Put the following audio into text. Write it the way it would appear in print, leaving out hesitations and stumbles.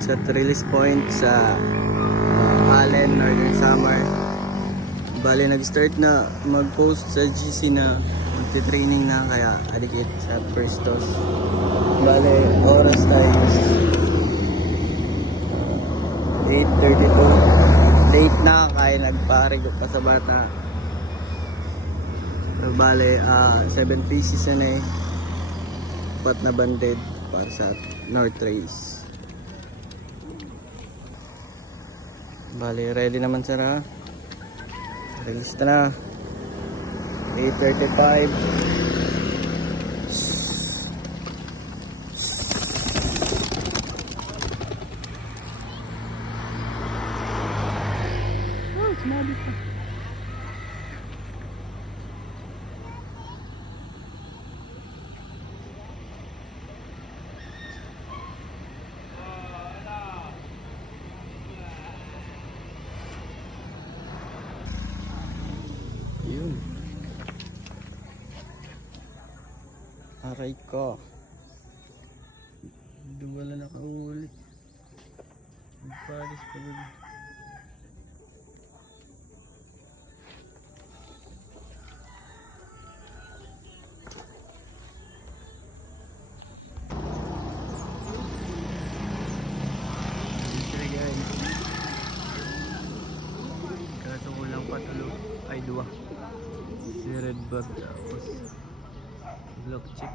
sa release point sa Allen, Northern Samar. Bale, nag-start na mag-post sa GC na magti-training na, kaya adikit sa first toss. Bale, oras tayo is 8:32. Late na, kaya nagparigo pa sa bata. So, bale, 7 pieces na eh. 4 na banded para sa North Race. Bale, ready naman sir ha. Release na. 8:35. Oh, sinabi pa. Yun. Aray ko. Hindi wala nakahuli. Nagparis pa rin. Kaso kulang pa tulo. Ay, 2. Si Red Bug tapos Block Chick.